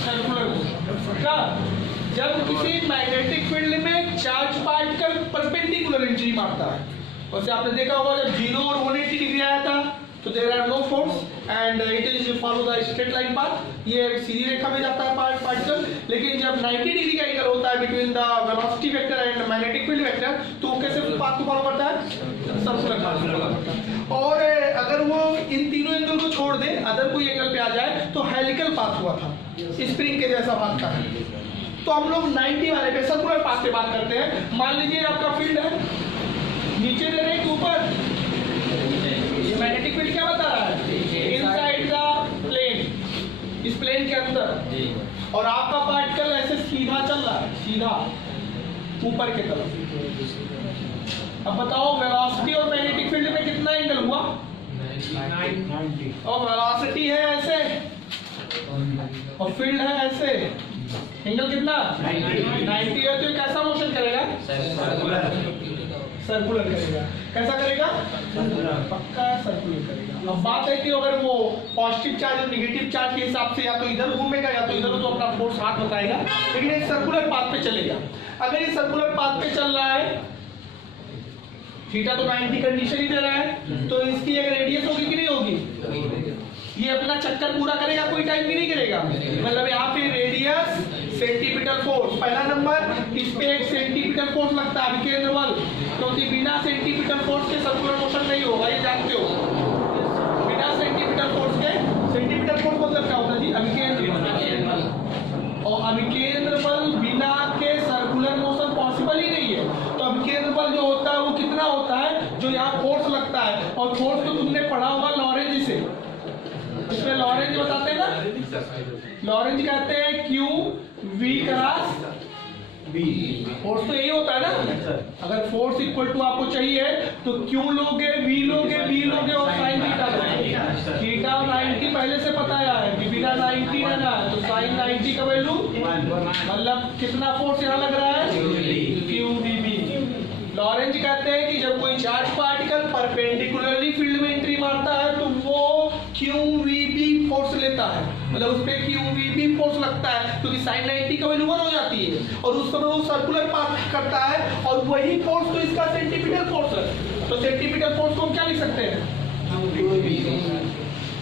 Circular का जब किसी मैग्नेटिक फील्ड में चार्ज पार्टिकल परपेंडिकुलर एंट्री मारता है, वैसे आपने देखा होगा जब 0 और 180 डिग्री आया था तो there are no force and it is follow the straight line path, ये सीधी रेखा में जाता है पार्टिकल। लेकिन जब 90 डिग्री का एंगल होता है between the velocity vector and magnetic field vector, तो वो कैसे पाथ को फॉलो करता है? सर्कुलर पाथ को फॉलो करता है। और अगर वो इन तीनों एंगल को छोड़ दे, अदर कोई एंगल पे आ जाए तो हेलिकल पाथ हुआ था, स्प्रिंग के जैसा भागता है। तो हम लोग 90 वाले पे सर्कुलर पाथ पे बात करते हैं। मान लीजिए आपका फील्ड है नीचे दे रहे के ऊपर, ये मैग्नेटिक फील्ड क्या बता रहा है? इनसाइड द प्लेन, इस प्लेन के अंदर, और आपका पार्टिकल ऐसे सीधा चल रहा है, सीधा ऊपर की तरफ। अब बताओ वेलोसिटी और मैग्नेटिक फील्ड में कितना एंगल हुआ? 90। और वेलोसिटी है ऐसे और फील्ड है ऐसे, एंगल कितना? 90 है। तो कैसा मोशन करेगा? सर्कुलर करेगा। कैसा करेगा? पक्का सर्कुलर करेगा। अब बात है कि अगर वो पॉजिटिव चार्ज और नेगेटिव चार्ज के हिसाब से या तो इधर घूमेगा या तो इधर, तो अपना फोर्स हाथ बताएगा, लेकिन एक सर्कुलर पाथ पे चलेगा। अगर ये सर्कुलर पाथ पे चल रहा है, थीटा तो 90 कंडीशन ही दे रहा है, तो इसकी एक रेडियस होगी कि नहीं होगी? ये अपना चक्कर पूरा करेगा, कोई टाइम भी नहीं करेगा। मतलब यहाँ पे रेडियस, सेंटीमीटर फोर्स, पहला नंबर, इस पे एक सेंटीमीटर फोर्स लगता है अभिकेंद्र बल, क्योंकि बिना सेंटीमीटर फोर्स के सर्कुलर मोशन नहीं होगा, ये जानते हो। बिना सेंटीमीटर फोर्स के, सेंटीमीटर फोर्स मतलब क्या होता है जी? अभिकेंद्र बल। और अभिकेंद्र बल बिना के सर्कुलर मोशन पॉसिबल ही नहीं है। तो अभिकेंद्र बल जो होता है वो कितना होता है? जो यहाँ फोर्स लगता है, और फोर्स तो तुमने पढ़ा होगा लॉरेंज से, इसमें लॉरेंज बताते हैं ना, लॉरेंज कहते हैं q v cross v. Force तो यही होता है ना। अगर फोर्स इक्वल टू आपको चाहिए तो क्यू लोगे, वी लोगे, बी लोगे और साइन थीटा लोगे। थीटा 90 पहले से पता है कि बिना 90 रहना है, तो साइन 90 का वैल्यू मतलब कितना फोर्स यहाँ लग रहा है? Q we B. लॉरेंज कहते हैं कि जब कोई चार्ज पार्टिकल परपेंडिकुलरली फील्ड में एंट्री मारता है तो वो QVB फोर्स लेता है, मतलब उस पे QVB फोर्स लगता है, क्योंकि साइन 90 का वैल्यू 1 हो जाती है, और उस समय वो सर्कुलर पाथ करता है, और वही फोर्स तो इसका सेंटीमीटर फोर्स है। तो सेंटीमीटर फोर्स को हम क्या लिख सकते हैं?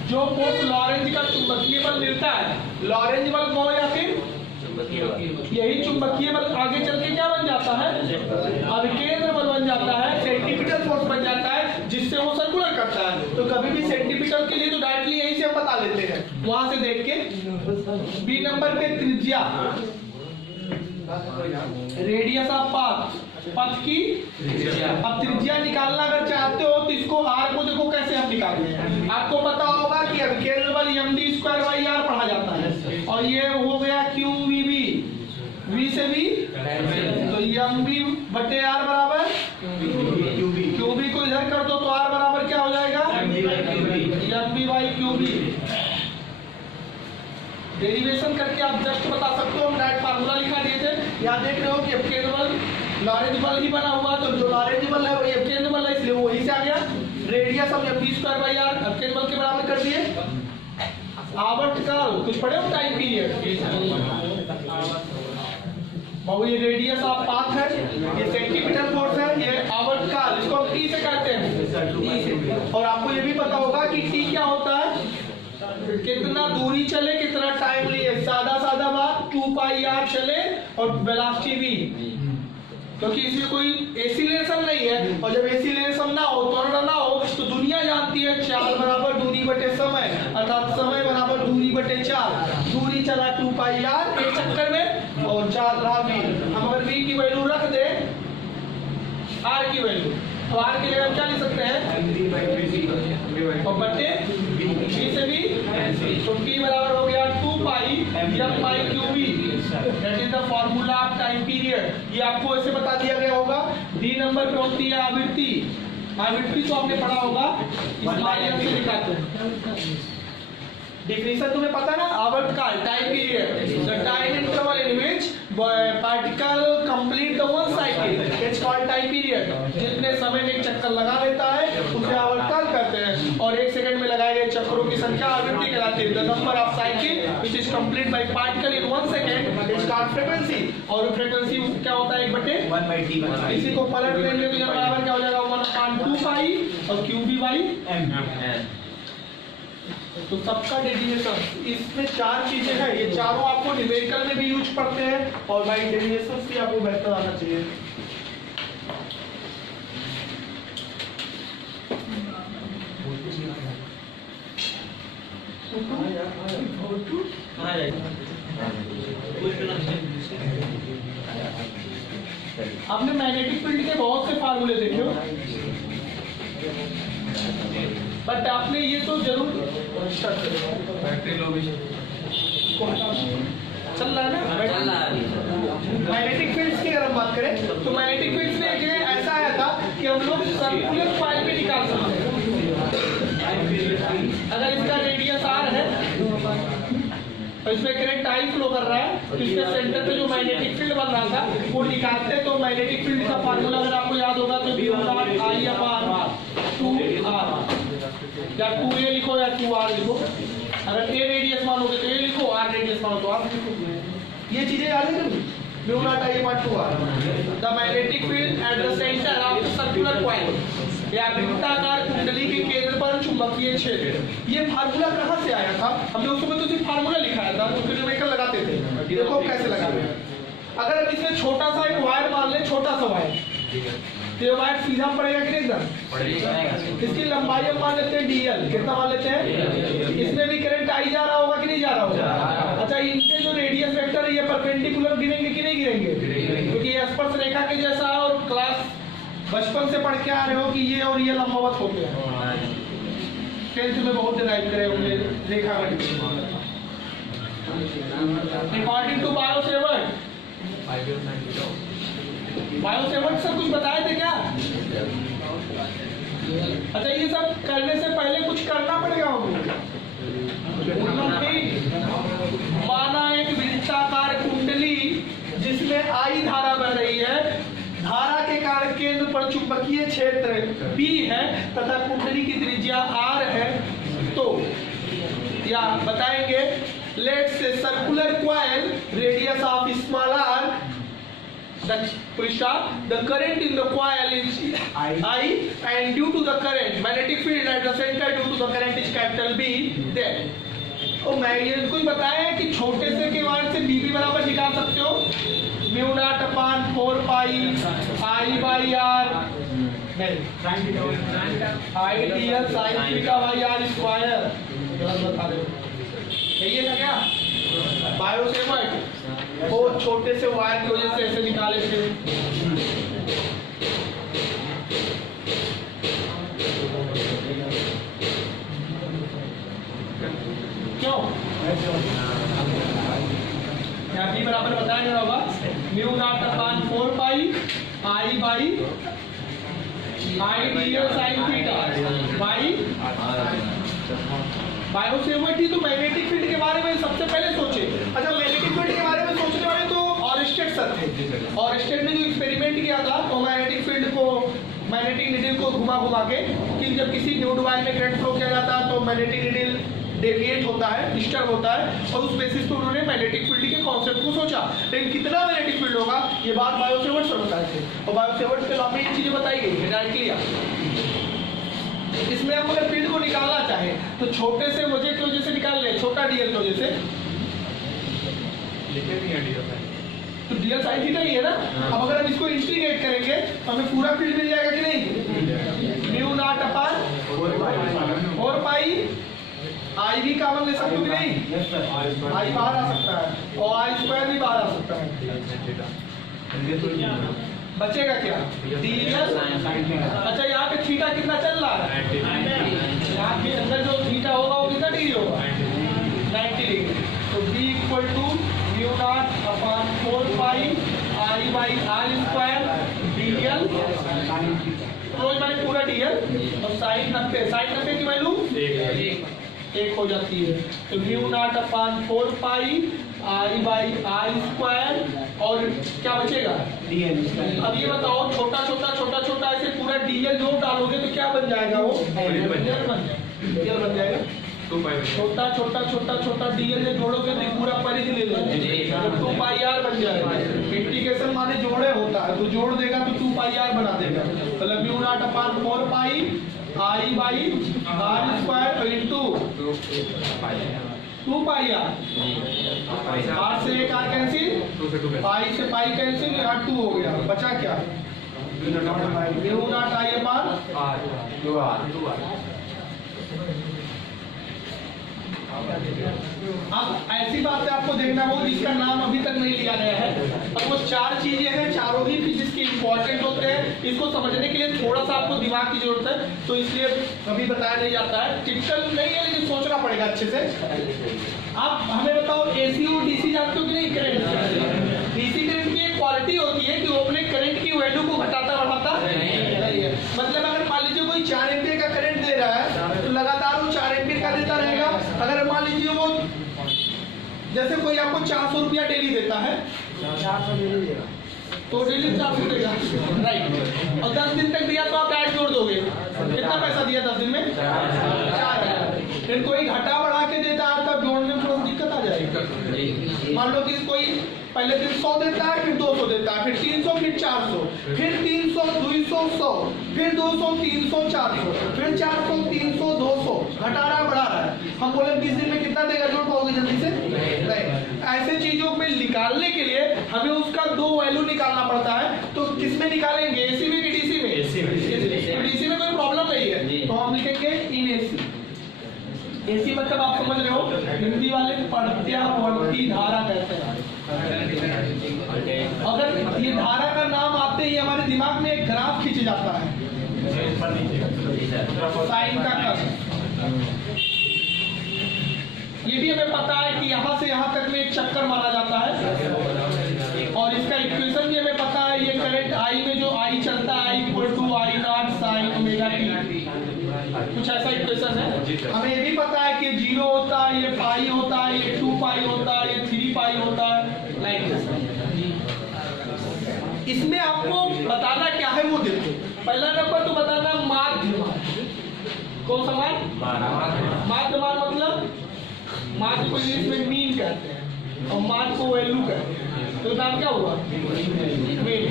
जो फोर्स लॉरेंज का चुंबकीय बल मिलता है, लॉरेंज बल को या फिर यही चुंबकीय बल आगे चल के क्या बन जाता है? अभिकेंद्र बल बन जाता है, सेंटीमीटर फोर्स बन जाता है, जिससे वो सर्कुलर करता है। तो कभी भी सेंटीमीटर के लिए तो डायरेक्टली यही से हम बता लेते हैं, वहां से देख के। बी नंबर पे त्रिज्या, रेडियस ऑफ पाथ, पथ की त्रिज्या। अब त्रिज्या निकालना अगर चाहते हो तो इसको आर को देखो कैसे हम निकालते हैं। आपको पता होगा कि अभिकेंद्र बल md²/r पढ़ा जाता है, और ये हो गया QVB, V से भी तो mb/r बराबर QB को इधर कर दो तो r बराबर क्या हो जाएगा? mb/QB। डेरिवेशन करके आप जस्ट बता सकते हो, हम डायरेक्ट फार्मूला लिखा दिए थे। यहाँ देख रहे हो कि अभिकेंद्र बल लॉरेंज बल ही बना हुआ, तो जो लॉरेंज बल है वही अभिकेंद्र बल है, इसलिए वो वहीं से आ गया। रेडियस हम md²/r अभिकेंद्र बल के बराबर कर दिए। आवर्तकाल कुछ पढ़े हो? Time period. और ये रेडियस ऑफ पाथ है, ये सेंटीमीटर फोर्स है, ये आवर्तकाल, इसको हम टी से कहते हैं। और आपको ये भी पता होगा कि टी क्या होता है? कितना दूरी चले, कितना टाइम लिए। सादा बात 2πr चले और वेलोसिटी v, क्योंकि इसमें कोई एसिलेशन नहीं है, और जब एसिलेशन ना हो, त्वरण ना हो, तो दुनिया जानती है 4 बराबर दूरी बटे समय, अर्थात समय बराबर दूरी बटे 4। दूरी चला 2πr एक चक्कर में, और 4 रहा v। हम अगर v की वैल्यू रख दे, r की वैल्यू, तो r की जगह क्या लिख सकते हैं? और बटे v से भी, तो t बराबर हो गया 2πm/qv। That is the formula of time period. ये आपको ऐसे बता दिया गया होगा। डी नंबर पे होती है आवृत्ति। आवृत्ति तो आपने पढ़ा होगा, इस माध्यम से दिखाते हैं। डिफिनेशन तुम्हें पता ना? आवर्तकाल, time period, the time interval in which particle complete the one cycle, it's called time period. जितने समय में एक चक्कर लगा लेता है उसे आवर्तकाल कहते हैं, और 1 सेकंड में लगाए गए चक्करों की संख्या आवृत्ति कहलाती है। The number of cycle which is complete bye particle in 1 second is called frequency. और फ्रीक्वेंसी क्या होता है 1/t। इसी को पलट देंगे तो ये बराबर क्या हो जाएगा 1/2 पाई और q/m। तो सबका डेरिवेशन इसमें 4 चीजें हैं, ये चारों आपको न्यूमेरिकल में भी यूज पढ़ते हैं और बाय डेरिवेशन भी आपको बेहतर आना चाहिए। आपने मैग्नेटिक फील्ड के बहुत से फार्मूले देखे हो, बट आपने ये तो जरूर चल रहा है ना मैग्नेटिक फील्ड्स की अगर हम बात करें तो मैग्नेटिक फील्ड्स में एक ऐसा आया था कि हम लोग सर्कुलर कॉइल पे निकाल सकते हैं। अगर इसका रेडियस r है और इसमें करंट I फ्लो कर रहा है तो इसके सेंटर पे जो मैग्नेटिक फील्ड बन रहा था वो निकालते हैं। तो मैग्नेटिक फील्ड का फार्मूला अगर आपको याद होगा तो V/I/2r या 2a लिखो या 2r लिखो। अगर a रेडियस मानोगे तो a लिखो, r रेडियस मानो तो r लिखो। ये चीजें याद है ना V/I/2r। The magnetic field at the centre of the circular coil या वृत्ताकार कुंडली के केंद्र पर चुंबकीय क्षेत्र। ये फार्मूला कहाँ से आया था? हमने उस समय तो सिर्फ फार्मूला लिखाया था, तो फिर न्यूमेरिकल लगाते थे। देखो कैसे लगाते हैं। अगर हम इसमें छोटा सा एक वायर मान ले, छोटा सा वायर, तो ये वायर सीधा पड़ेगा कि नहीं एकदम? इसकी लंबाई हम मान लेते हैं dl। कितना मान लेते हैं? इसमें भी करंट I जा रहा होगा कि नहीं जा रहा होगा? अच्छा, इनके जो रेडियस वेक्टर है ये परपेंडिकुलर गिरेंगे कि नहीं गिरेंगे? क्योंकि ये स्पर्श रेखा के जैसा है और क्लास बचपन से पढ़ के आ रहे हो कि ये और ये लंबवत होते हैं। 10th में बहुत डिराइव करे होंगे रेखाखंड। अकॉर्डिंग टू बायोसेवर्ट सर कुछ बताए थे क्या? अच्छा, ये सब करने से पहले कुछ करना पड़ेगा हमको। माना एक वृत्ताकार कुंडली जिसमें I धारा बह रही है, धारा के कारण केंद्र पर चुंबकीय क्षेत्र P है तथा कुंडली की त्रिज्या R है। तो या बताएंगे let's say circular coil radius of small r the current in the coil is I and due to the current magnetic field at the center due to the current is capital B then। और मैं ये कोई बताया कि छोटे से के मान से B भी बराबर निकाल सकते हो μ0/4 पाई I/r नहीं I/dl sin θ/r स्क्वायर। ये था क्या बायोसेवर्ट? वो छोटे से वायर की वजह से ऐसे निकाले थे। क्यों? यहाँ भी बराबर बताया गया होगा μ0/4 पाई I/dl sin θ बाई बायोसेवर्ट ही तो मैग्नेटिक फील्ड के बारे में सबसे पहले सोचे। अच्छा, मैग्नेटिक फील्ड के बारे में सोचने वाले तो ऑरस्टेड सर थे। ऑरस्टेड ने जो एक्सपेरिमेंट किया था तो मैग्नेटिक फील्ड को, मैग्नेटिक नीडल को घुमा के कि जब किसी न्यूड वायर में करंट फ्लो किया जाता है तो मैग्नेटिक नीडल डेविएट होता है, डिस्टर्ब होता है, और उस बेसिस पे उन्होंने मैग्नेटिक फील्ड के कॉन्सेप्ट को सोचा। लेकिन कितना मैग्नेटिक फील्ड होगा ये बात बायोसेवर्ट सर बताए थे, और बायोसेवर्ट के लॉ में ये चीजें बताई गई है डायरेक्टली। इसमें हम अगर फील्ड को निकालना चाहे तो छोटे से वजह की वजह से निकाल ले, छोटा डीएल की वजह से, तो डीएल साइन थीटा ही है ना। अब अगर हम इसको इंटीग्रेट करेंगे तो हमें पूरा फील्ड मिल जाएगा कि नहीं? μ0/4 पाई आई भी कॉमन ले सकते हो कि नहीं? आई बाहर आ सकता है और आई स्क्वायर भी बाहर आ सकता है। बचेगा क्या? dl। अच्छा, यहाँ पे थीटा कितना चल रहा है? यहाँ के अंदर जो थीटा होगा वो कितना डिग्री होगा? 90 डिग्री। तो b = μ0/4 पाई I/r स्क्वायर dl रोज मैंने पूरा dl और sin 90 की वैल्यू 1 हो जाती है। तो μ0/4 पाई I/r स्क्वायर और क्या बचेगा? dl। अब ये बताओ छोटा ऐसे पूरा dl जो डालोगे तो क्या बन जाएगा? वो dl बन जाएगा। छोटा छोटा छोटा छोटा डीएल में जोड़ोगे तो पूरा परिधि ले लो, 2 पाई आर बन जाएगा। इंटीग्रेशन माने जोड़े होता है, तो जोड़ देगा तो 2 पाई आर बना देगा। मतलब mu not upon 4 pi I by R square into 2 pi R. R से एक आर कैंसिल, पाई से पाई कैंसिल, यहाँ 2 हो गया, बचा क्या? Mu not I upon R. अब ऐसी बात है आपको देखना हो जिसका नाम अभी तक नहीं लिया गया है। अब वो 4 चीजें हैं, चारों ही फिजिक्स के इंपॉर्टेंट होते हैं। इसको समझने के लिए थोड़ा सा आपको दिमाग की जरूरत है, तो इसलिए अभी बताया नहीं जाता है। टिपिकल नहीं है लेकिन सोचना पड़ेगा अच्छे से। आप हमें बताओ एसी और डीसी जानते हो कि नहीं? करंट, डीसी करंट की एक क्वालिटी होती है कि वो अपने करंट की वैल्यू को घटाता बढ़ाता नहीं है। मतलब अगर मान लीजिए कोई 4 एम्पीयर का करंट दे रहा है तो लगातार वो 4 एम्पीयर का देता रहेगा। अगर मान लीजिए वो जैसे कोई आपको 400 रुपया डेली देता है, 400 डेली देगा तो डेली 400 देगा, राइट। और 10 दिन तक दिया तो आप ऐड जोड़ दोगे, कितना पैसा दिया 10 दिन में? 4000। फिर कोई घटा बढ़ा के देता है तब जोड़ने में थोड़ा दिक्कत आ जाएगी। मान लो कि कोई पहले दिन 100 देता है, फिर 200 देता है, फिर 300, फिर 400, फिर 300, 200, 100, फिर 200, 300, 400, फिर 400, 300, 200, घटा रहा बढ़ा रहा है। हम बोले 20 दिन में कितना देगा, जोड़ पाओगे जल्दी से? नहीं। ऐसे चीजों में निकालने के लिए हमें उसका 2 वैल्यू निकालना पड़ता है। तो किसमें निकालेंगे, एसी में कि डीसी में? डीसी में कोई प्रॉब्लम नहीं है, तो हम लिखेंगे इन एसी। एसी मतलब आप समझ रहे हो, हिंदी वाले प्रत्यावर्ती धारा कहते हैं। अगर ये धारा का नाम आते ही हमारे दिमाग में एक ग्राफ खींच जाता है, साइन का कर्व। ये भी हमें पता है कि यहाँ से यहाँ तक में एक चक्कर मारा जाता है, और इसका इक्वेशन भी हमें पता है। ये करंट आई में जो आई चलता है equal to I not sine omega t, कुछ ऐसा इक्वेशन है। हमें ये भी पता है कि 0 होता है, ये पाई होता है, ये 2 पाई होता है, ये 3 पाई होता है, लाइक दिस। इसमें आपको बताना क्या है वो देखो। पहला नंबर तो बताना माध्य। कौन सा माध्य? माध्य मतलब माध्य को इंग्लिश में मीन कहते हैं और माध्य को वैल्यू कहते हैं। तो नाम क्या हुआ? मीन।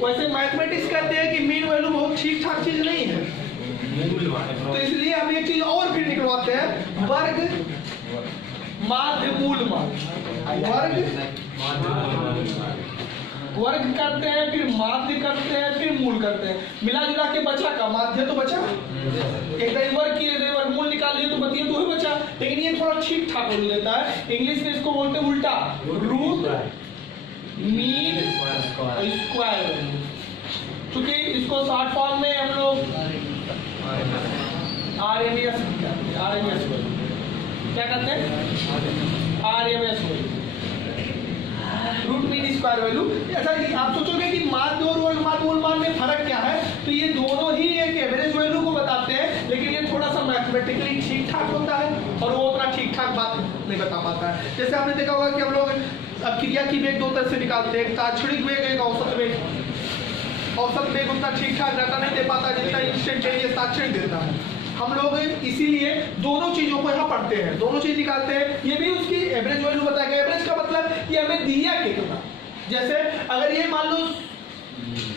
वैसे मैथमेटिक्स कहते हैं कि मीन वैल्यू बहुत ठीक ठाक चीज नहीं है, तो इसलिए हम एक चीज और फिर निकलवाते हैं, वर्ग माध्य मूल मान। वर्ग करते हैं, फिर माध्य करते हैं, फिर मूल करते हैं। मिला जुला के बचा का माध्य तो बचा, एक दिन वर्ग किए थे, वर्ग मूल निकाल लिए तो बतिया तो ही बचा। लेकिन ये थोड़ा ठीक ठाक बोल देता है। इंग्लिश में इसको बोलते हैं उल्टा, रूट मीन स्क्वायर। क्योंकि इसको शॉर्ट फॉर्म में हम लोग RMS क्या कहते हैं? RMS root mean square value. ऐसा आप सोचोगे कि माध्य और मूल मान में फर्क क्या है, तो ये दोनों ही एक एवरेज वैल्यू को बताते हैं, लेकिन ये थोड़ा सा मैथमेटिकली ठीक ठाक होता है और वो उतना ठीक ठाक बात नहीं बता पाता है। जैसे आपने देखा होगा कि हम लोग अब क्रिया की वेग 2 तरह से निकालते हैं, ताक्षणिक वेग, एक औसत वेग। औसत वेग उतना ठीक ठाक डाटा नहीं दे पाता जितना इंस्टेंटेनियस ताक्षणिक देता है। हम लोग इसीलिए दोनों चीजों को यहाँ पढ़ते हैं, दोनों चीज निकालते हैं। ये भी उसकी एवरेज वैल्यू बताएगा। एवरेज का मतलब ये हमें दिया कितना। जैसे अगर ये मान लो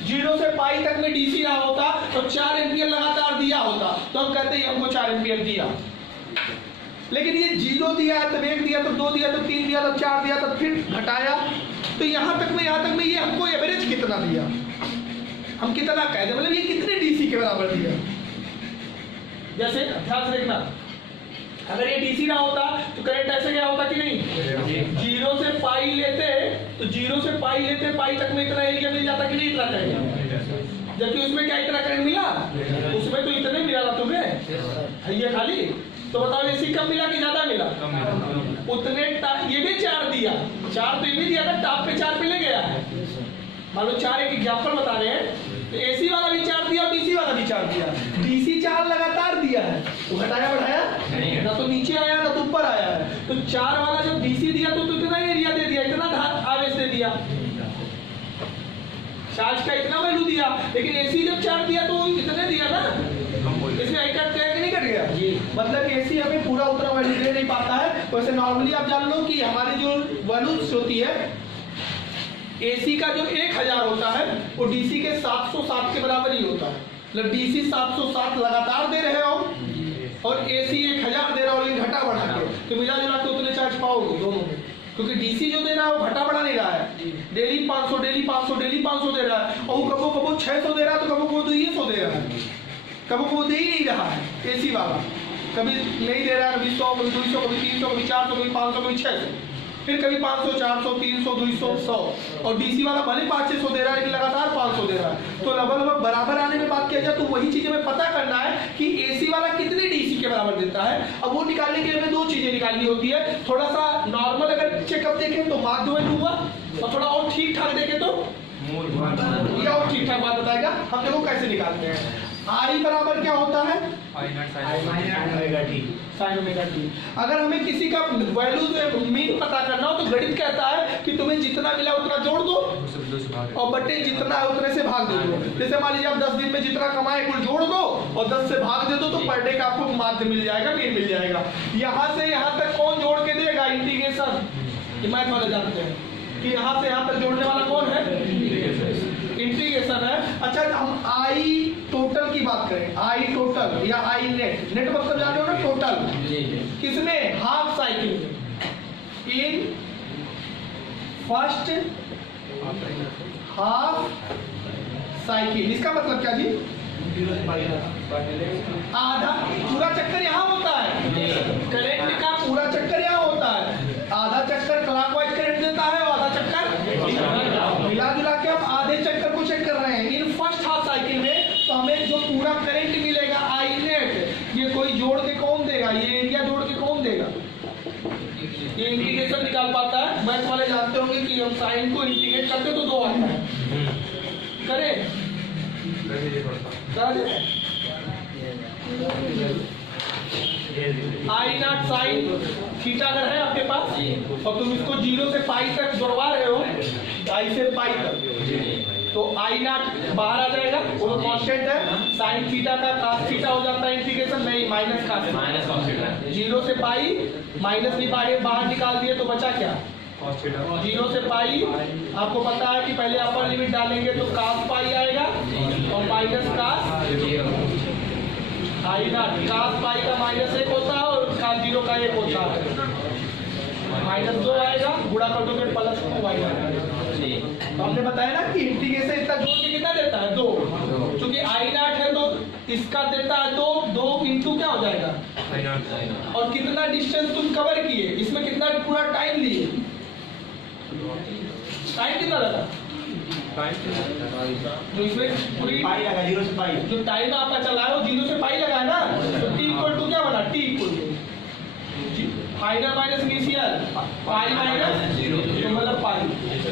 0 से पाई तक में डीसी रहा होता तो 4 एम्पियर लगातार दिया होता, तो हम कहते हैं हमको 4 एम्पियर दिया। लेकिन ये 0 दिया है, तब 1 दिया, तब 2 दिया, तब 3 दिया, तब 4 दिया, तब फिर घटाया, तो यहाँ तक में ये हमको एवरेज कितना दिया, हम कितना कहते, मतलब ये कितने डीसी के बराबर दिया। जैसे ध्यान से देखना, अगर ये डीसी ना होता तो करंट ऐसे क्या होता कि नहीं, 0 से पाई लेते तो 0 से पाई लेते, पाई तक में इतना एरिया मिल जाता कि नहीं इतना करंट। जबकि उसमें क्या इतना करंट मिला, उसमें तो इतने मिला था तुम्हें, ये खाली। तो बताओ एसी कम मिला कि ज्यादा मिला? उतने ये भी 4 दिया, 4 तो ये भी दिया था, टॉप पे 4 पे ले गया है। मान लो 4 एक एग्जाम्पल बता रहे हैं, तो एसी वाला भी 4 दिया और डीसी वाला भी 4 दिया। डीसी 4 लगातार दिया है तो घटाया बढ़ाया ना, तो नीचे आया ना तो ऊपर आया है। तो 4 वाला जब डीसी दिया तो इतना एरिया दे दिया, इतना आवेश दे दिया, चार्ज का इतना वैल्यू दिया। लेकिन एसी जब 4 दिया तो इतने दिया ना, इसमें कहते हैं कि नहीं बैठ गया जी। मतलब एसी हमें पूरा उतना वैल्यू दे नहीं पाता है। वैसे नॉर्मली आप जान लो कि हमारी जो वैल्यूज होती है एसी का जो 1000 होता है वो डीसी के 707 के बराबर ही होता है। मतलब डीसी 707 लगातार दे रहे हो और एसी 1000 दे रहा हो, लेकिन घटा बढ़ा के, तो मिला जुला के उतने चार्ज पाओगे दोनों में, क्योंकि डीसी जो दे रहा है वो घटा बढ़ा नहीं रहा है। डेली 500 डेली 500 डेली 500 दे रहा है, और वो कबो कबो 600 दे रहा है, तो कबो कबो 200 दे रहा है, कबो कबो दे ही नहीं रहा है एसी वाला। कभी नहीं दे रहा है, कभी 100 कभी 200 कभी 300 कभी 400 कभी 500 कभी 600, फिर कभी 500 400 300 200 100, और डीसी वाला भले 500 दे रहा है लेकिन लगातार 500 दे रहा है। तो लगभग बराबर आने में बात किया जाए तो वही चीजें हमें पता करना है कि एसी वाला कितने डीसी के बराबर देता है। अब वो निकालने के लिए हमें दो चीजें निकालनी होती है। थोड़ा सा नॉर्मल अगर चेकअप देखें तो माध्य में लूंगा, और थोड़ा और ठीक ठाक देखें तो ये और ठीक ठाक बात बताएगा। हम देखो कैसे निकालते हैं। आई बराबर क्या होता है, साइन ओमेगा टी। अगर हमें किसी का वैल्यू मीन पता करना हो तो गणित कहता है कि तुम्हें जितना मिला उतना जोड़ दो और बटे जितना है उतने से भाग दे दो। जैसे मान लीजिए आप 10 दिन में जितना कमाए कुल जोड़ दो और 10 से भाग दे दो, तो पर डे का आपको माध्य मिल जाएगा, मीन मिल जाएगा। यहाँ से यहाँ तक कौन जोड़ के देगा, इंटीग्रेशन, मैथ वाले जानते हैं कि यहाँ से यहाँ तक जोड़ने वाला कौन है, इंटीग्रेशन है। अच्छा हम आई टोटल की बात करें, आई टोटल या आई नेट, नेट मतलब जान रहे हो ना टोटल, किसमें, हाफ साइकिल में, इन फर्स्ट हाफ साइकिल। इसका मतलब क्या जी, आधा पूरा चक्कर यहाँ होता है, करंट का पूरा चक्कर यहाँ होता है। आधा चक्कर क्लॉकवाइज करंट देता है और आधा चक्कर मिला जुला के हम आधे चक्कर को चेक कर रहे हैं इन फर्स्ट हाफ साइकिल में। तो हमें जो पूरा करंट मिलेगा आई नेट, ये कोई जोड़ के कौन देगा, ये एरिया जोड़ के कौन देगा, ये इंटीग्रेशन निकाल पाता है। मैथ वाले जानते होंगे कि हम साइन को इंटीग्रेट करते तो 2 आता है, करें आई नॉट साइन थीटा अगर है आपके पास और तुम इसको 0 से पाई तक जोड़वा रहे हो, आई से पाई तक, तो आई नॉट बाहर आ जाएगा, वो तो कांस्टेंट है। साइन थीटा का cos थीटा हो जाता है इंटीग्रेशन, नहीं माइनस का 0 से पाई, माइनस भी बाहर निकाल दिए तो बचा क्या, 0 से पाई। आपको पता है कि पहले अपर लिमिट डालेंगे तो cos पाई आएगा और minus cos I not. cos पाई का -1 होता है और cos 0 का 1 होता है, -2 आएगा, गुणा कर दो फिर +2 आएगा। तो हमने बताया ना कि इंटीग्रेशन इतना जोड़ के कितना देता है, 2, क्योंकि आई नॉट है तो इसका देता है 2 इंटू क्या हो जाएगा, और कितना डिस्टेंस तुम कवर किए, इसमें कितना पूरा टाइम लिए, टाइम कितना लगा, तो इसमें पूरी पाई लगा, 0 से पाई जो टाइम आपका चला है वो 0 से पाई लगा है ना, तो t इक्वल टू क्या बना, t equal to final minus initial pi minus 0, तो मतलब पाई।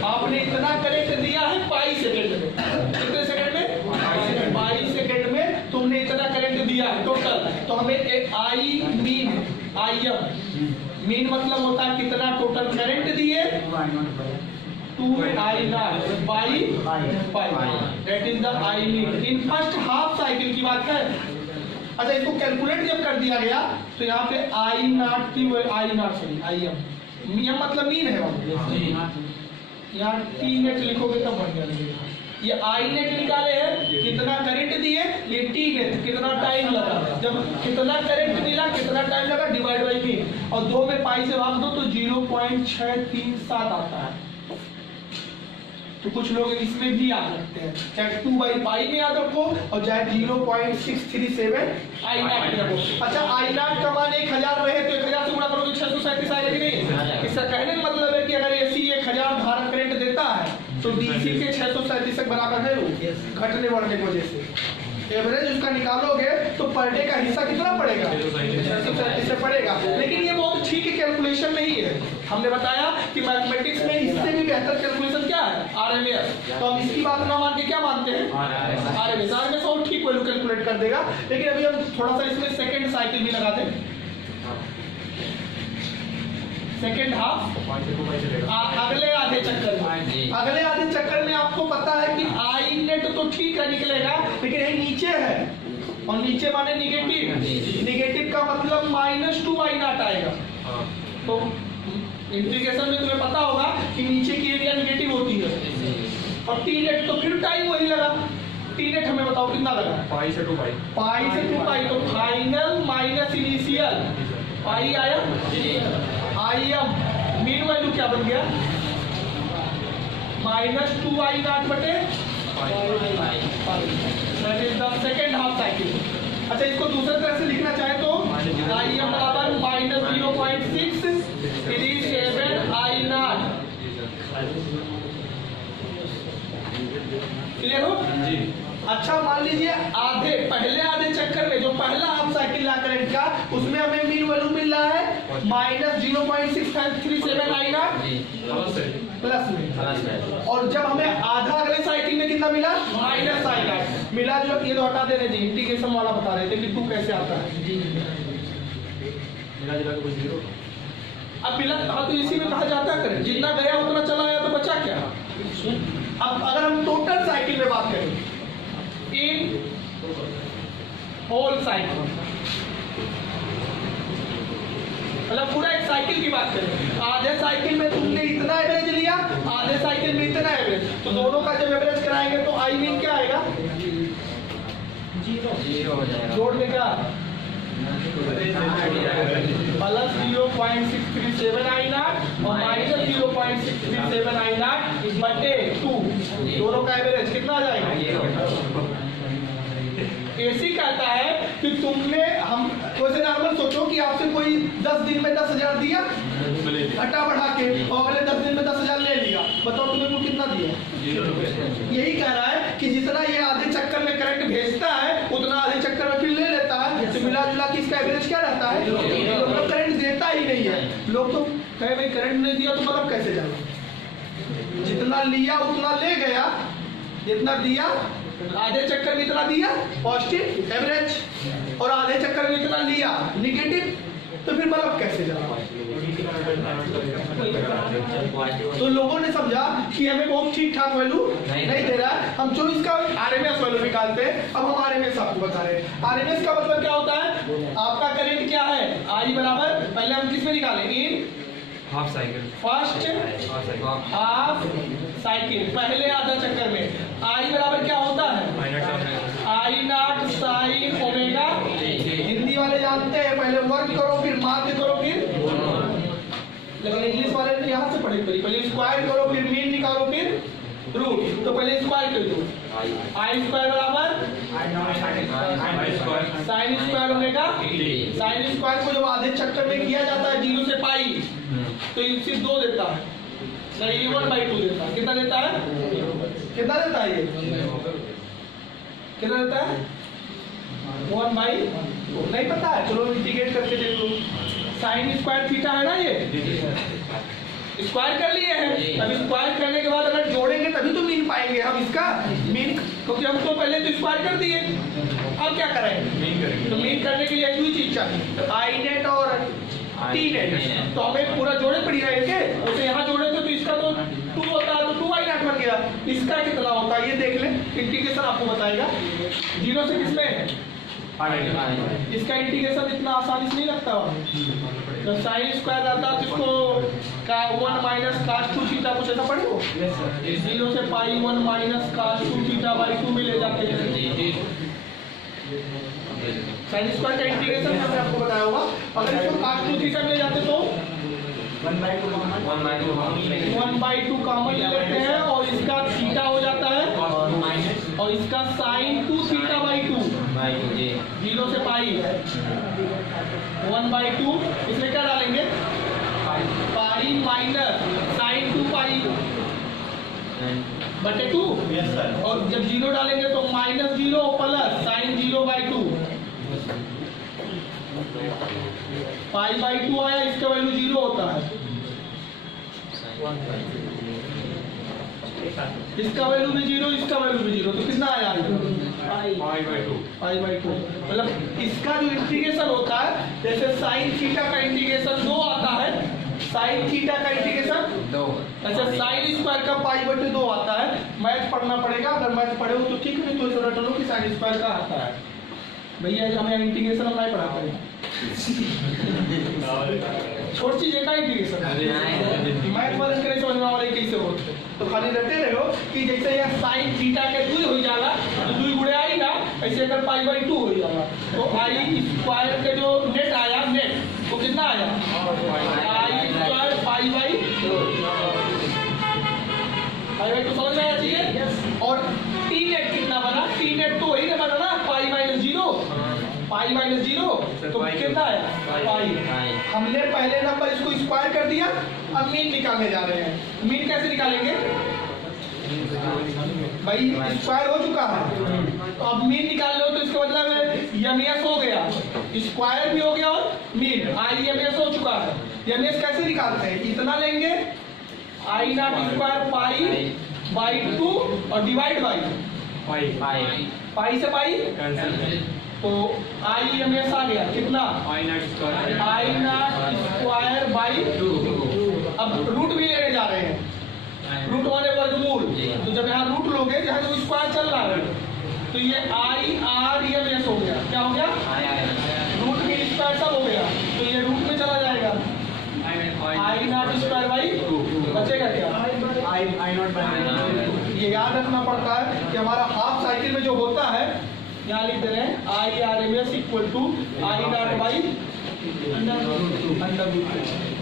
आपने इतना करंट दिया है पाई सेकंड में, कितने सेकंड में, पाई सेकंड में तुमने इतना करंट दिया है टोटल। तो हमें एक I mean, I am mean मतलब होता है कितना टोटल करंट दिए, 2 I not by pi, that is the I mean in first half cycle की बात करें। अच्छा इसको कैलकुलेट जब कर दिया गया तो यहाँ पे आई नॉट की आई नॉट सॉरी आई एम मतलब मीन है, यहाँ टी नेट लिखोगे तब बन जाएगा। ये आई नेट निकाले हैं कितना करंट दिए, ये टी नेट कितना टाइम लगा, जब कितना करंट मिला कितना टाइम लगा डिवाइड बाई मीन, और 2 में पाई से भाग दो तो 0.637 आता है। तो कुछ लोग इसमें भी याद रखते हैं, चाहे 2 बाई पाई में याद रखो और चाहे 0.637 आई नॉट में रखो। अच्छा आई नॉट का मान 1000 रहे तो 1000 से गुणा करो तो 637 आएगा कि नहीं। इसका कहने का मतलब है कि अगर एसी 1000 धारा करंट देता है तो डीसी के 637 तक बराबर है, घटने बढ़ने की वजह से एवरेज उसका निकालोगे तो पर डे का हिस्सा कितना पड़ेगा, 637 से पड़ेगा। लेकिन ये बहुत ठीक है, कैलकुलेशन नहीं है। हमने बताया कि मैथमेटिक्स में इससे भी बेहतर कैलकुलेशन क्या है, आरएमएस। तो हम इसकी बात ना मान के क्या मानते हैं, आरएमएस। आरएमएस और ठीक वैल्यू कैलकुलेट कर देगा। लेकिन अभी हम थोड़ा सा इसमें सेकंड साइकिल भी लगा दें, सेकंड हाफ अगले आधे चक्कर में, अगले आधे चक्कर में आपको पता है कि आई नेट तो ठीक है निकलेगा, लेकिन यही नीचे है और नीचे माने निगेटिव, निगेटिव का मतलब -2y0 आएगा। तो इंटीग्रेशन में तुम्हें पता होगा कि नीचे की एरिया निगेटिव होती है। और टी नेट तो फिर टाइम वही लगा, टी नेट हमें बताओ कितना लगा? पाई से 2 पाई, तो फाइनल माइनस इनिशियल पाई आया। आई अब मीन वैल्यू क्या बन गया? -2y0 बटे that is the second half cycle. अच्छा, इसको दूसरी तरह से लिखना चाहे तो आई एम बराबर -0.6 37 I0। क्लियर हो? अच्छा, मान लीजिए पहले आधे चक्कर में जो पहला हाफ साइकिल ला करंट का, उसमें हमें मीन वैल्यू मिल रहा है -0.637 I0 प्लस में, और जब हमें आधा अगले साइकिल में कितना मिला? -I0 मिला। जो ये तो हटा दे रहे जी, इंटीग्रेशन वाला बता रहे थे कि 2 कैसे आता है। अब मिला, हाँ, तो इसी में कहा जाता है करें जितना गया उतना चला आया, तो बचा क्या? अब अगर हम टोटल साइकिल में बात करें, इन होल साइकिल, मतलब पूरा एक साइकिल की बात करें, आधे साइकिल में तुमने इतना एवरेज लिया, आधे साइकिल में इतना एवरेज, तो दोनों का जब एवरेज कराएंगे तो आई मीन क्या आएगा? 0 हो जाएगा। जोड़ में क्या? प्लस 0.637 I0 और माइनस 0.637 I0 बटे 2, दोनों का एवरेज कितना आ जाएगा? ऐसी कहता है कि तुमने, हम वैसे नॉर्मल सोचो कि आपसे कोई 10 दिन में 10,000 दिया, घटा बढ़ा के, और अगले 10 दिन में 10,000 ले लिया, बताओ तुम्हें वो कितना दिया? 0। यही कह रहा है कि जितना ये आधे चक्कर में करंट भेजता है उतना आधे चक्कर में फिर ले लेता है, तो मिला जुला के इसका एवरेज क्या रहता है? मतलब करंट देता ही नहीं है। लोग तो कहे भाई करंट नहीं दिया तो मतलब कैसे जाना? जितना लिया उतना ले गया, जितना दिया आधे चक्कर में इतना दिया पॉजिटिव एवरेज, और आधे चक्कर में इतना लिया निगेटिव, तो फिर मतलब कैसे जाना? तो लोगों ने समझा कि हमें बहुत ठीक ठाक वैल्यू नहीं दे रहा है, हम जो इसका आरएमएस वैल्यू निकालते हैं। अब हम आरएमएस आपको बता रहे हैं। आरएमएस का मतलब क्या होता है? आपका करंट क्या है? आई बराबर, पहले हम किसमें निकालें? In half cycle, first half cycle, पहले आधा चक्कर में। आई बराबर क्या होता है? I0 sine omega. हिंदी वाले जानते हैं, पहले वर्क करो फिर माध्य करो फिर, लेकिन इंग्लिश वाले यहाँ से पढ़े, पहले स्क्वायर करो फिर मीन निकालो फिर रूट। तो पहले स्क्वायर कर दो, आई स्क्वायर बराबर sine square omega. Sine square को जब आधे चक्कर में किया जाता है 0 से पाई, तो ये सिर्फ 2 देता है, नहीं 1/2 देता है। कितना देता है? कितना देता है ये? कितना देता है? 1/2। नहीं पता है? चलो इंटीग्रेट करके देख लो। साइन स्क्वायर थीटा है ना, ये स्क्वायर कर लिए हैं। अब स्क्वायर करने के बाद अगर जोड़ेंगे तभी तो मीन पाएंगे हम इसका मीन, क्योंकि हम तो पहले तो स्क्वायर कर दिए, अब क्या करेंगे? मीन करेंगे। तो मीन करने के लिए एक ही चीज चाहिए, आई नेट और टी नेट। तो हमें पूरा जोड़े पड़ी रहेंगे, उसे यहाँ जोड़े थे तो इसका तो 2 होता है, तो 2I0 बन गया। इसका कितना होता है ये देख ले, इंटीग्रेशन आपको बताएगा। 0 से किसमें? इसका इंटीग्रेशन इतना आसानी से नहीं लगता। तो साइन स्क्वायर रहता है तो इसको 1 माइनस cos 2 थीटा कुछ ऐसा पढ़े हो? 0 से पाई 1 माइनस cos 2 थीटा बाई 2 में ले जाते हैं। साइन स्क्वायर का इंटीग्रेशन मैंने आपको बताया होगा। अगर इसको cos 2 थीटा में ले जाते तो 1/2 कॉमन ले लेते हैं, और इसका थीटा हो जाता है, और इसका साइन 2 थीटा बाई 2, 0 से पाई 1/2। इसमें क्या डालेंगे? पाई माइनस साइन 2 पाई बटे 2, और जब 0 डालेंगे तो -0 प्लस साइन 0/2 पाई/2 आया, इसका वैल्यू 0 होता है। इसका वैल्यू भी 0, इसका वैल्यू भी 0, तो कितना आया? पाई/2। मतलब इसका जो इंटीग्रेशन होता है, जैसे साइन थीटा का इंटीग्रेशन 2 आता है, साइन थीटा का इंटीग्रेशन 2, अच्छा साइन स्क्वायर का पाई/2 आता है। मैथ पढ़ना पड़ेगा, अगर मैथ पढ़े हो तो ठीक है, तो इस तरह चलो कि साइन स्क्वायर का आता है। भैया हमें इंटीग्रेशन हम नहीं पढ़ाते हैं। छोटी चीजें का इंटीग्रेशन मैथ वाले के नहीं समझने वाले कैसे होते, तो खाली रहते रहो कि जैसे यहाँ साइन थीटा के 2 हो जाला तो 2 गुणे आई ना, ऐसे अगर पाई/2 हो जाला तो आई स्क्वायर के जो नेट आया नेट वो कितना आया आई स्क्वायर पाई/2 तो समझ में आया चाहिए। और टी नेट कितना बना, टी नेट तो वही बना ना पाई-0 तो कितना है पाई। हमने पहले नंबर इसको स्क्वायर कर दिया, अब मीन निकालने जा रहे हैं। मीन कैसे निकालेंगे भाई, स्क्वायर हो चुका है तो अब मीन निकाल लो, तो इसका मतलब है एमएस हो गया, स्क्वायर भी हो गया और मीन आई एमएस हो चुका है। एमएस कैसे निकालते हैं, इतना लेंगे आई नॉट स्क्वायर पाई/2 और डिवाइड बाई पाई से पाई तो आई एमएस आ गया कितना आई नॉट स्क्वायर बाई 2। अब रूट भी लेने जा रहे हैं, रूट वाले वर्गमूल, तो जब यहाँ रूट लोगे जहाँ तो स्क्वायर चल रहा है तो ये आई आर एमएस हो गया, क्या हो गया रूट में स्क्वायर सब हो गया, तो ये रूट में चला जाएगा आई नॉट स्क्वायर बाई 2 बचेगा क्या आई नॉट। ये याद रखना पड़ता है कि हमारा हाफ साइकिल में जो होता है यहाँ लिख दे रहे हैं I R M S equal to I not by under.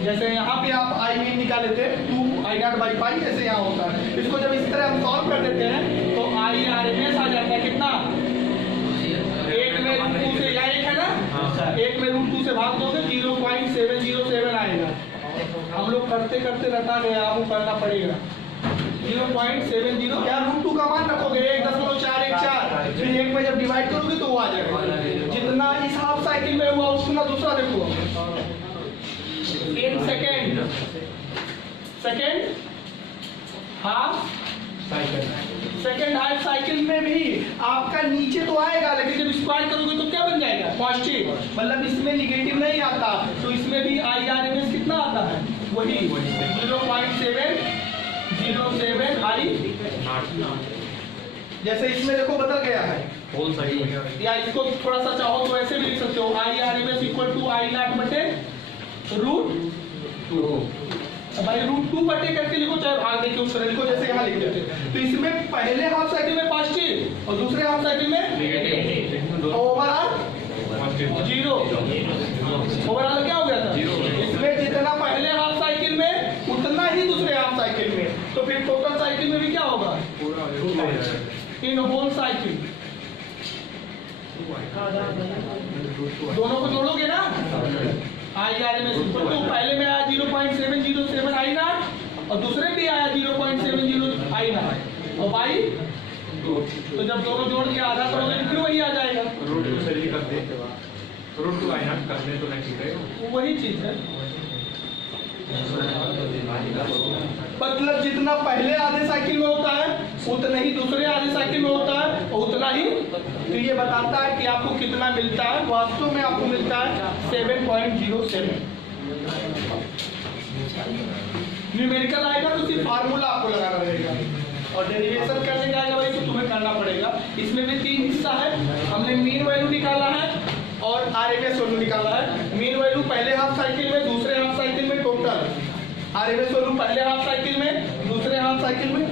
जैसे यहाँ पे आप आई मीन निकाले थे 2 आई नॉट बाई पाई, ऐसे यहाँ होता है। इसको जब इस तरह हम सॉल्व कर देते हैं तो आई आर एम एस आ जाता है कितना, एक में रूट 2 से, या एक है ना, एक में रूट 2 से भाग दोगे 0.707 आएगा। हम लोग करते करते रटा गए, आपको करना पड़ेगा 0.70, क्या रूट 2 का मान रखोगे 1.414, फिर एक में जब डिवाइड करोगे तो वो आ जाएगा। जितना इस हाफ साइकिल में हुआ उतना दूसरा देखो इन सेकेंड हाफ साइकिल में भी आपका नीचे तो आएगा, लेकिन जब स्क्वायर करोगे तो क्या बन जाएगा पॉजिटिव, मतलब इसमें निगेटिव नहीं आता, तो इसमें भी आई आर एम एस कितना आता है वही 0.707 आई। जैसे इसमें देखो बदल गया है होल साइकिल, या इसको थोड़ा सा चाहो तो ऐसे भी लिख सकते हो I R M S equal to I not बटे रूट 2। भाई रूट 2 बटे करके लिखो, चाहे भाग देके उस तरह लिखो जैसे यहाँ लिख देते। तो इसमें पहले हाफ साइकिल में पॉजिटिव और दूसरे हाफ साइकिल में नेगेटिव, ओवरऑल 0। ओवरऑल क्या हो गया था, इसमें जितना पहले हाफ साइकिल में उतना ही दूसरे हाफ साइकिल में, तो फिर टोटल साइकिल में भी क्या होगा इन होल साइकिल। दोनों को जोड़ोगे ना I R M S equal to, पहले में आया 0.707 आई नॉट और दूसरे भी आया 0.70 आई नॉट और बाई 2, तो जब दोनों जोड़ के आधा करोगे तो फिर वही आ जाएगा रूट 2 से भी करते हैं, रूट 2 आई नॉट करने तो नहीं ठीक, वही चीज है। मतलब जितना पहले आधे साइकिल में होता है उतना ही दूसरे आधे साइकिल में होता है और उतना ही, तो ये बताता है कि आपको कितना मिलता है। वास्तव में आपको मिलता है 7.07। न्यूमेरिकल आएगा तो सिर्फ फार्मूला आपको लगाना रहेगा, और डेरिवेशन करने का आएगा भाई तो तुम्हें करना पड़ेगा। इसमें भी 3 हिस्सा है, हमने मीन वैल्यू निकाला है और आरएमएस वैल्यू निकाला है। मीन वैल्यू पहले हाफ साइकिल में, दूसरे हाफ साइकिल में टोटल, आरएमएस वैल्यू पहले हाफ साइकिल में, दूसरे हाफ साइकिल में